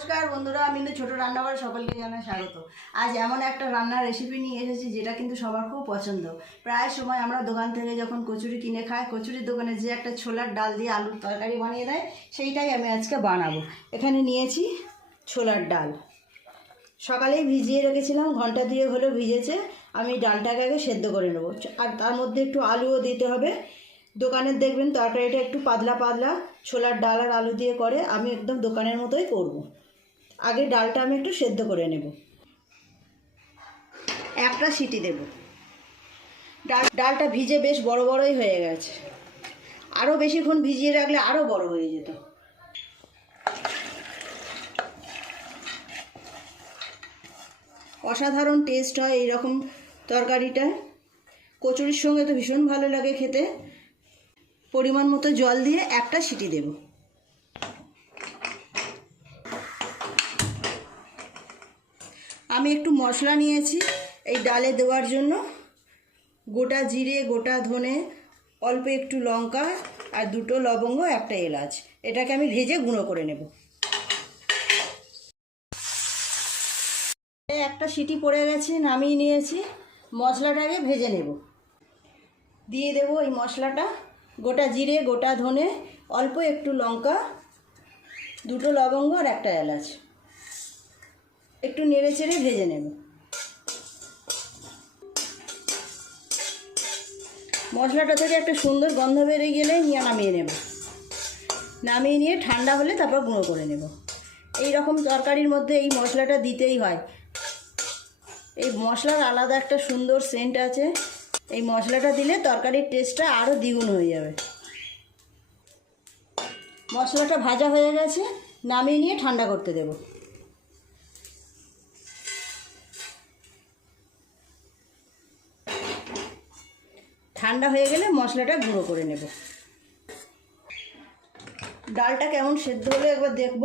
নমস্কার বন্ধুরা, আমি ছোট রান্নাঘরে সকলকে জানাই স্বাগত। আজ এমন একটা রান্নার রেসিপি নিয়ে এসেছি যেটা কিন্তু সবার খুব পছন্দ। প্রায় সময় আমরা দোকান থেকে যখন কচুরি কিনে খাই, কচুরির দোকানে যে একটা ছোলার ডাল দিয়ে আলুর তরকারি বানিয়ে দেয়, সেইটাই আমি আজকে বানাবো। এখানে নিয়েছি ছোলার ডাল, সকালেই ভিজিয়ে রেখেছিলাম, ঘন্টা 2 হলো ভিজেছে। আমি ডালটাকে আগে সেদ্ধ করে নেব, আর তার মধ্যে একটু আলুও দিতে হবে। দোকানের দেখবেন তরকারিটা একটু পাতলা পাতলা ছোলার ডাল আর আলু দিয়ে করে, আমি একদম দোকানের মতোই করব। আগে ডালটা আমি একটু সেদ্ধ করে নেব, একটা সিটি দেব। ডালটা ভিজে বেশ বড় বড়ই হয়ে গেছে, আরও বেশিক্ষণ ভিজিয়ে রাখলে আরও বড় হয়ে যেত। অসাধারণ টেস্ট হয় এই রকম তরকারিটা, কচুরির সঙ্গে তো ভীষণ ভালো লাগে খেতে। পরিমাণ মতো জল দিয়ে একটা সিটি দেব। আমি একটু মশলা নিয়েছি এই ডালে দেওয়ার জন্য। গোটা জিরে, গোটা ধনে, অল্প একটু লঙ্কা আর 2টো লবঙ্গ, একটা এলাচ। এটাকে আমি ভেজে গুঁড়ো করে নেব। একটা সিটি পড়ে গেছে, নামিয়ে নিয়েছি। মশলাটাকে ভেজে নেব। দিয়ে দেব এই মশলাটা, গোটা জিরে, গোটা ধনে, অল্প একটু লঙ্কা, 2টো লবঙ্গ আর একটা এলাচ। একটু নেড়ে চেড়ে ভেজে নেব। মশলাটা থেকে একটা সুন্দর গন্ধ বেরিয়ে গেলে নামিয়ে নেব। নামিয়ে নিয়ে ঠান্ডা হলে তারপর গুঁড়ো করে নেব। এই রকম তরকারির মধ্যে এই মশলাটা দিতেই হয়। এই মশলার আলাদা একটা সুন্দর সেন্ট আছে। এই মশলাটা দিলে তরকারির টেস্টটা আরও দ্বিগুণ হয়ে যাবে। মশলাটা ভাজা হয়ে গেছে, নামিয়ে নিয়ে ঠান্ডা করতে দেব। ঠান্ডা হয়ে গেলে মশলাটা গুঁড়ো করে নেব। ডালটা কেমন সেদ্ধ হলো একবার দেখব।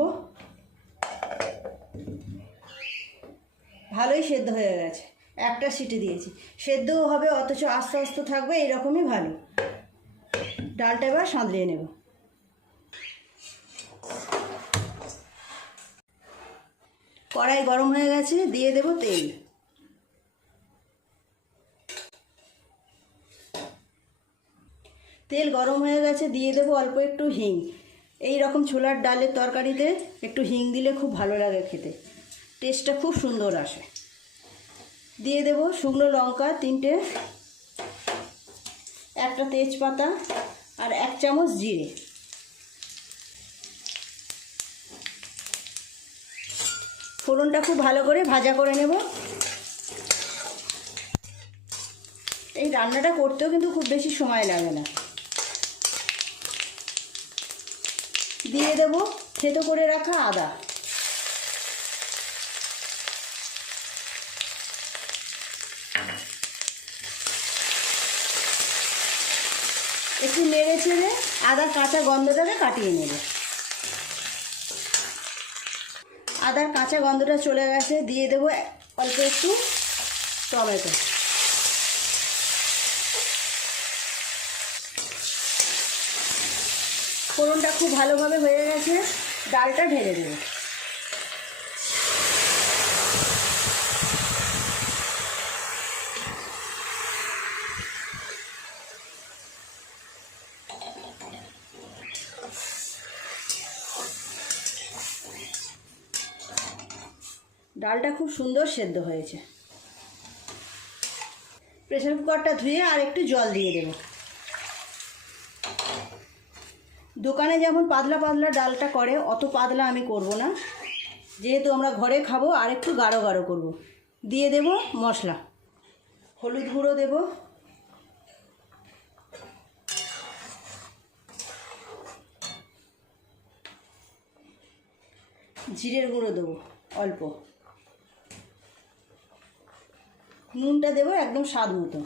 ভালোই সেদ্ধ হয়ে গেছে, একটা সিটি দিয়েছি। সেদ্ধও হবে অথচ আস্তে আস্তে থাকবে, এইরকমই ভালো। ডালটা এবার সাঁতলিয়ে নেব। কড়াই গরম হয়ে গেছে, দিয়ে দেব তেল। তেল গরম হয়ে গেছে, দিয়ে দেব অল্প একটু হিং। এই রকম ছোলার ডালের তরকারিতে একটু হিং দিলে খুব ভালো লাগে খেতে, টেস্টটা খুব সুন্দর আসে। দিয়ে দেব শুকনো লঙ্কা 3টে, একটা তেজপাতা আর 1 চামচ জিরে। ফোড়নটা খুব ভালো করে ভাজা করে নেব। এই রান্নাটা করতেও কিন্তু খুব বেশি সময় লাগে না। দিয়ে দেব থেতো করে রাখা আদা। একটু নেড়ে চেড়ে আদার কাঁচা গন্ধটাকে কাটিয়ে নেব। আদার কাঁচা গন্ধটা চলে গেছে, দিয়ে দেব অল্প একটু টমেটো। ফোড়নটা খুব ভালোভাবে হয়ে গেছে, ডালটা ঢেলে দেব। ডালটা খুব সুন্দর সেদ্ধ হয়েছে। প্রেসার কুকারটা ধুয়ে আর একটু জল দিয়ে দেব। দোকানে যেমন পাতলা পাতলা ডালটা করে, অত পাতলা আমি করব না, যেহেতু আমরা ঘরে খাবো, আর একটু গাঢ় গাঢ় করব। দিয়ে দেব মশলা। হলুদ গুঁড়ো দেব, জিরের গুঁড়ো দেবো অল্প, নুনটা দেবো একদম স্বাদ মতো।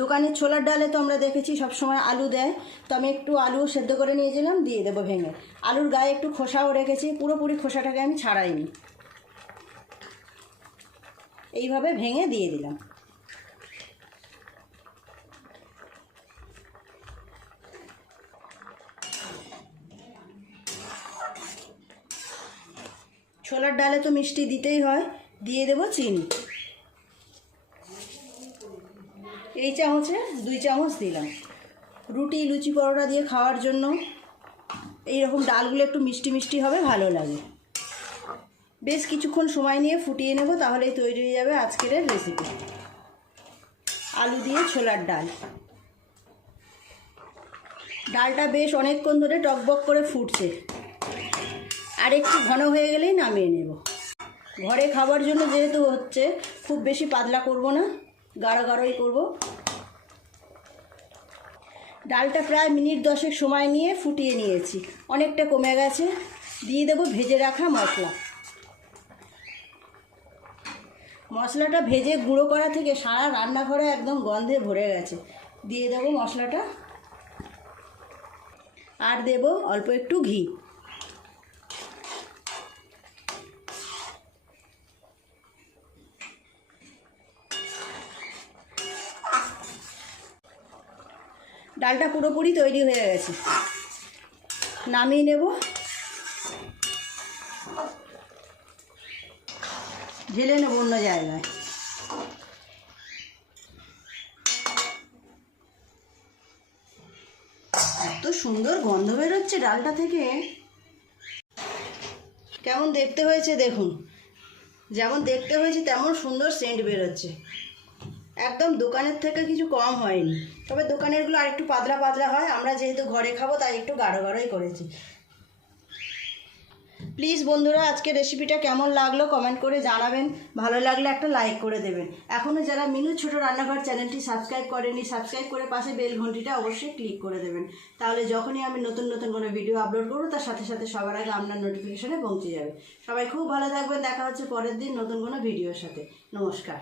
দোকানের ছোলার ডালে তো আমরা দেখেছি সবসময় আলু দেয়, তো আমি একটু আলু সেদ্ধ করে নিয়েছিলাম, দিয়ে দেবো ভেঙে। আলুর গায়ে একটু খোসাও রেখেছি, পুরোপুরি খোসাটাকে আমি ছাড়াইনি। এইভাবে ভেঙে দিয়ে দিলাম। ছোলার ডালে তো মিষ্টি দিতেই হয়, দিয়ে দেবো চিনি। এই চামচে 2 চামচ দিলাম। রুটি লুচি পরোটা দিয়ে খাওয়ার জন্য এই রকম ডালগুলো একটু মিষ্টি মিষ্টি হবে, ভালো লাগে। বেশ কিছুক্ষণ সময় নিয়ে ফুটিয়ে নেব, তাহলেই তৈরি হয়ে যাবে আজকের রেসিপি, আলু দিয়ে ছোলার ডাল। ডালটা বেশ অনেকক্ষণ ধরে টকবক করে ফুটছে, আর একটু ঘন হয়ে গেলেই নামিয়ে নেব। ঘরে খাবার জন্য যেহেতু হচ্ছে, খুব বেশি পাতলা করব না, গাঢ় গাঢ়ই করব। ডালটা প্রায় মিনিট 10 সময় নিয়ে ফুটিয়ে নিয়েছি, অনেকটা কমে গেছে। দিয়ে দেবো ভেজে রাখা মশলা। মশলাটা ভেজে গুঁড়ো করা থেকে সারা রান্নাঘরে একদম গন্ধে ভরে গেছে। দিয়ে দেবো মশলাটা, আর দেব অল্প একটু ঘি। ডালটা পুরোপুরি তৈরি হয়ে গেছে, নামিয়ে নেব। ঢেলে নেব অন্য জায়গায়। এত সুন্দর গন্ধ বেরোচ্ছে ডালটা থেকে, কেমন দেখতে হয়েছে দেখুন। যেমন দেখতে হয়েছে তেমন সুন্দর সেন্ট বেরোচ্ছে, একদম দোকানের থেকে কিছু কম হয়নি। তবে দোকানেরগুলো আর একটু পাতলা পাতলা হয়, আমরা যেহেতু ঘরে খাবো তাই একটু গাঢ় গাঢ়ই করেছি। প্লিজ বন্ধুরা, আজকে রেসিপিটা কেমন লাগলো কমেন্ট করে জানাবেন। ভালো লাগলে একটা লাইক করে দেবেন। এখনও যারা মিনু ছোট রান্নাঘর চ্যানেলটি সাবস্ক্রাইব করেনি, সাবস্ক্রাইব করে পাশে বেল ঘন্টিটা অবশ্যই ক্লিক করে দেবেন। তাহলে যখনই আমি নতুন নতুন কোনো ভিডিও আপলোড করবো, তার সাথে সাথে সবার আগে আপনার নোটিফিকেশনে পৌঁছে যাবে। সবাই খুব ভালো থাকবেন, দেখা হচ্ছে পরের দিন নতুন কোনো ভিডিওর সাথে। নমস্কার।